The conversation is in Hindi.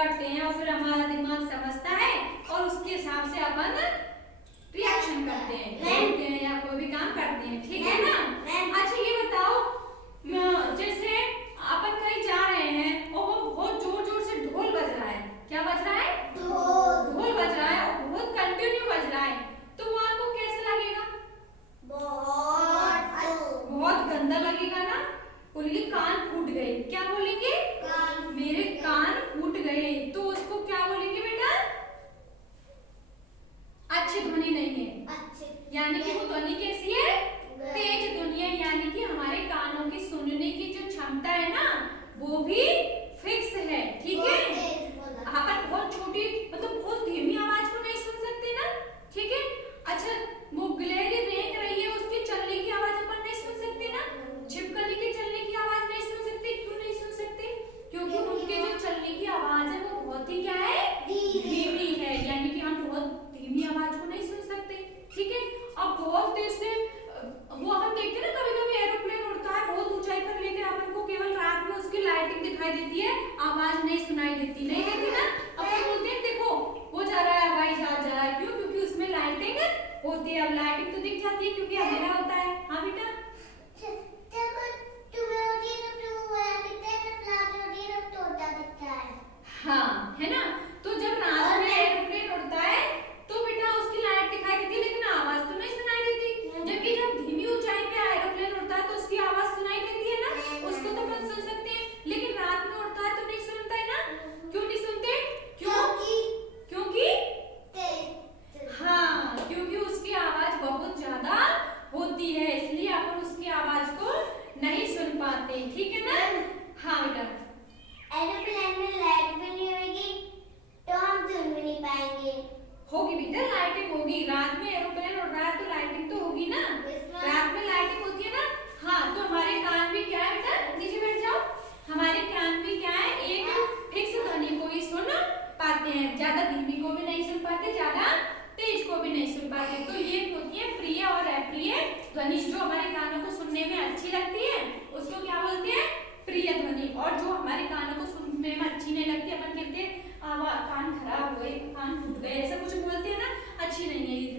करते हैं और फिर हमारा दिमाग समझता है और उसके हिसाब से अपन रिएक्शन करते हैं, बोलते हैं या कोई भी काम करते हैं, ठीक है ना। अच्छा ये बताओ, जैसे अपन कहीं जा रहे हैं और वो बहुत जोर जोर से ढोल बज रहा है, क्या बज रहा है? ढोल बज रहा है और बहुत कंटिन्यू बज रहा है, तो वो आपको कैसा लगेगा? बहुत गंदा लगेगा ना। बोलेंगे कान फूट गए, क्या बोलेंगे? मेरे कान फूट गए। तो उसको क्या बोलेंगे बेटा? अच्छी ध्वनि नहीं है, यानी कि वो ध्वनि कैसी है? तेज ध्वनि है, यानी कि हमारे कानों की सुनने की जो क्षमता है ना वो भी फिक्स है, ठीक है। अपन बहुत छोटी मतलब बहुत धीमी आवाज को नहीं सुन सकते ना, ठीक है। अच्छा वो गिलहरी रेंग रही है, उसके चलने की आवाज अपन नहीं सुन सकते ना, छिपकली के चलने की आवाज नहीं सुन सकते, क्यों नहीं सुन सकते? क्योंकि उनके जो चलने की आवाज है वो बहुत ही क्या है? धीमी है, यानी कि हम बहुत धीमी आवाज को नहीं सुन सकते, ठीक है। अब बहुत तेज से वो अपन देखते हैं ना, कभी कभी एरोप्लेन उड़ता है बहुत ऊंचाई पर, लेकर अपन को केवल रात में उसकी लाइटिंग दिखाई देती है, आवाज नहीं सुनाई देती, नहीं देती ना। अपन बोलते हैं देखो वो जा रहा है, हवाई जहाज जा रहा है, क्यों? क्योंकि उसमें लाइटिंग होती है। अब लाइटिंग तो दिख जाती है क्योंकि अंधेरा होता है। हाँ बेटा हाँ, है ना। तो जब रात में एरोप्लेन उड़ता है तो बेटा उसकी लाइट दिखाई देती है लेकिन आवाज तो नहीं सुनाई देती। जबकि जब धीमी ऊंचाई पे एरोप्लेन उड़ता है तो उसकी आवाज सुनाई देती है ना, उसको तो अपन सुन सकते हैं। लेकिन रात में उड़ता है तो नहीं सुनता है ना, क्यों नहीं सुनते? क्योंकि हाँ, क्योंकि उसकी आवाज बहुत ज्यादा होती है, इसलिए अपन उसकी आवाज को नहीं सुन पाते, ठीक है ना। हाँ बेटा एरोप्लेन में लाइट भी नहीं होगी तो हम सुन भी नहीं पाएंगे। होगी बेटा, लाइटिंग होगी। रात में एरोप्लेन उड़ रहा है तो लाइटिंग तो होगी ना, रात में लाइटिंग होती है ना। हाँ तो हमारे कान भी क्या है बेटा, नीचे बैठ जाओ। हमारे कान भी क्या है, एक फिक्स ध्वनि को ही सुन पाते हैं, ज्यादा धीमी को भी नहीं सुन पाते, ज्यादा तेज को भी नहीं सुन पाते। तो ये होती है प्रिय और अप्रिय ध्वनि। जो हमारे कानों को सुनने में अच्छी लगती है उसको क्या बोलते हैं? प्रिय ध्वनि। और जो हमारे कानों को सुनने में अच्छी नहीं लगती, अपन कहते हैं कान खराब हुए, कान फूट गए, ऐसा कुछ बोलते हैं ना, अच्छी नहीं है